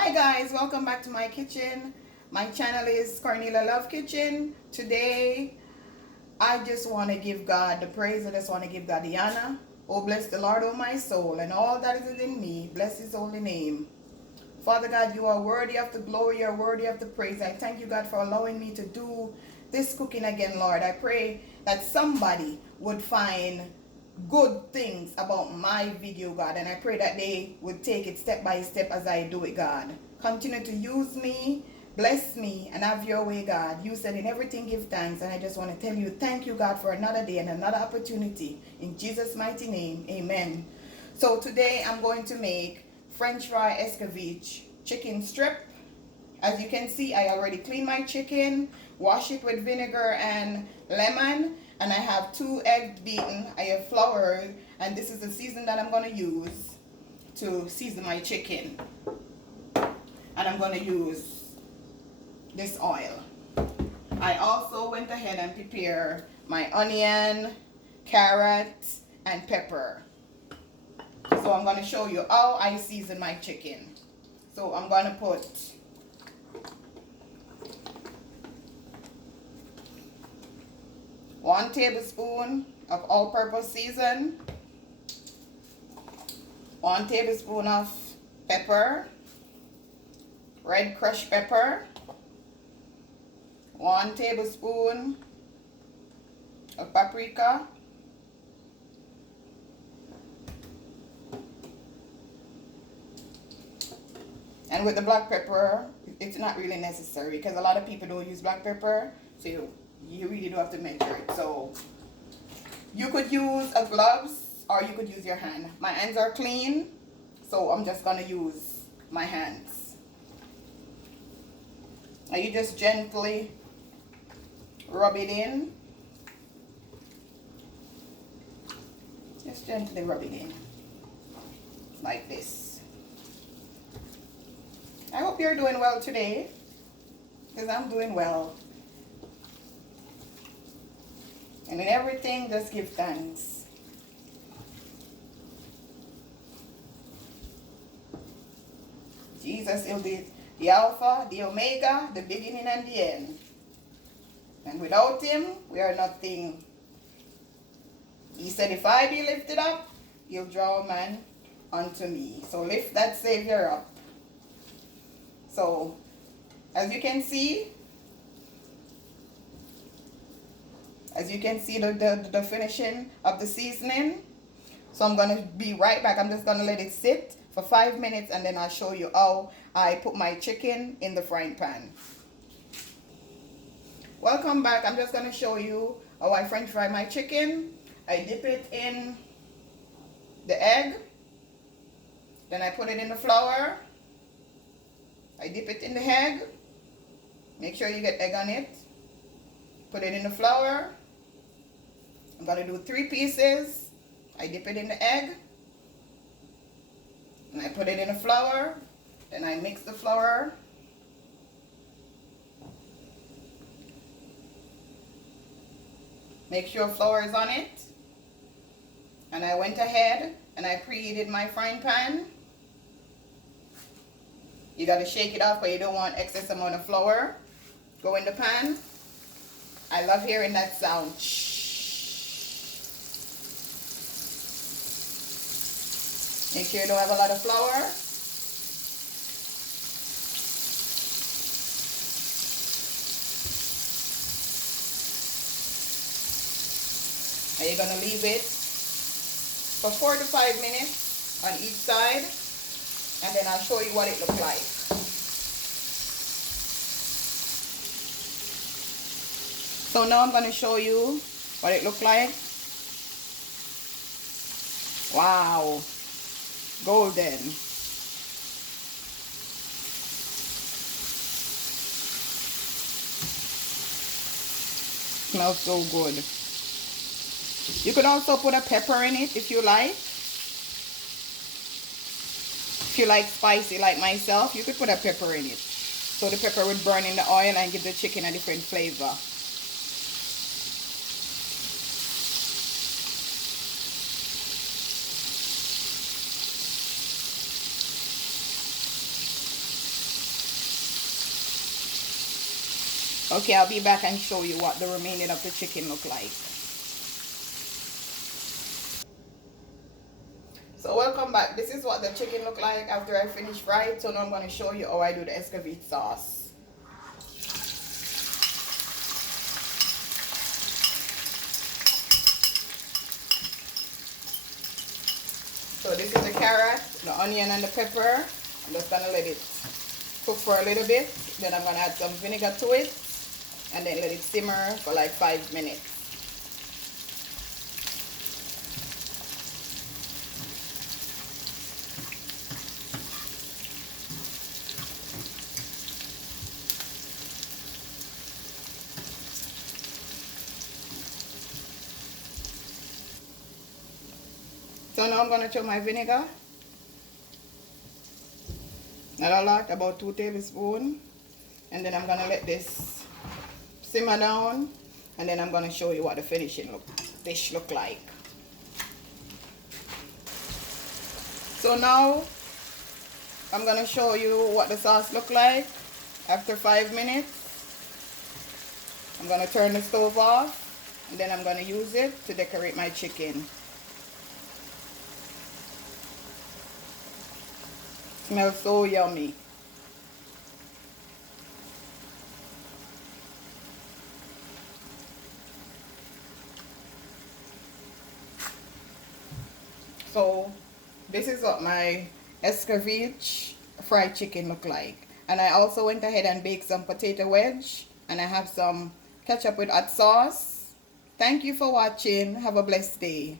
Hi guys, welcome back to my kitchen. My channel is Cornelialove Kitchen. Today, I just want to give God the praise. I just want to give God the honor. Oh, bless the Lord, oh my soul, and all that is within me. Bless his holy name. Father God, you are worthy of the glory, you are worthy of the praise. I thank you, God, for allowing me to do this cooking again, Lord. I pray that somebody would find good things about my video, God, and I pray that they would take it step by step as I do it, God. Continue to use me, bless me, and have your way, God. You said in everything give thanks, and I just want to tell you thank you, God, for another day and another opportunity. In Jesus' mighty name, amen. So today I'm going to make French fry ESCOVITCH chicken strip. As you can see, I already cleaned my chicken, wash it with vinegar and lemon, and I have 2 eggs beaten. I have flour, and this is the season that I'm going to use to season my chicken. And I'm going to use this oil. I also went ahead and prepared my onion, carrot, and pepper. So I'm going to show you how I season my chicken. So I'm going to put 1 tablespoon of all-purpose season, 1 tablespoon of pepper, red crushed pepper, 1 tablespoon of paprika, and with the black pepper, it's not really necessary because a lot of people don't use black pepper, so you really do have to measure it. So you could use a gloves or you could use your hand. My hands are clean, so I'm just gonna use my hands. Now you just gently rub it in. Just gently rub it in like this. I hope you're doing well today, because I'm doing well. And in everything, just give thanks. Jesus is the Alpha, the Omega, the beginning and the end. And without him, we are nothing. He said, if I be lifted up, he'll draw man unto me. So lift that Savior up. So, as you can see the finishing of the seasoning. So I'm going to be right back. I'm just going to let it sit for 5 minutes, and then I'll show you how I put my chicken in the frying pan. Welcome back. I'm just going to show you how I French fry my chicken. I dip it in the egg. Then I put it in the flour. I dip it in the egg. Make sure you get egg on it. Put it in the flour. I'm going to do 3 pieces. I dip it in the egg. And I put it in the flour. Then I mix the flour. Make sure flour is on it. And I went ahead and I preheated my frying pan. You got to shake it off, but you don't want excess amount of flour go in the pan. I love hearing that sound. Make sure you don't have a lot of flour. And you're going to leave it for 4 to 5 minutes on each side. And then I'll show you what it looks like. So now I'm going to show you what it looks like. Wow. Golden. Smells so good. You could also put a pepper in it if you like. If you like spicy like myself, you could put a pepper in it. So the pepper would burn in the oil and give the chicken a different flavor. Okay, I'll be back and show you what the remaining of the chicken look like. So welcome back. This is what the chicken look like after I finish fried. So now I'm going to show you how I do the escovitch sauce. So this is the carrot, the onion and the pepper. I'm just going to let it cook for a little bit. Then I'm going to add some vinegar to it. And then let it simmer for like 5 minutes. So now I'm going to throw my vinegar. Not a lot, about 2 tablespoons. And then I'm going to let this simmer down. And then I'm going to show you what the finishing dish look like. So now I'm going to show you what the sauce look like after 5 minutes. I'm going to turn the stove off. And then I'm going to use it to decorate my chicken. Smells so yummy. So this is what my ESCOVITCH fried chicken look like. And I also went ahead and baked some potato wedge. And I have some ketchup with hot sauce. Thank you for watching. Have a blessed day.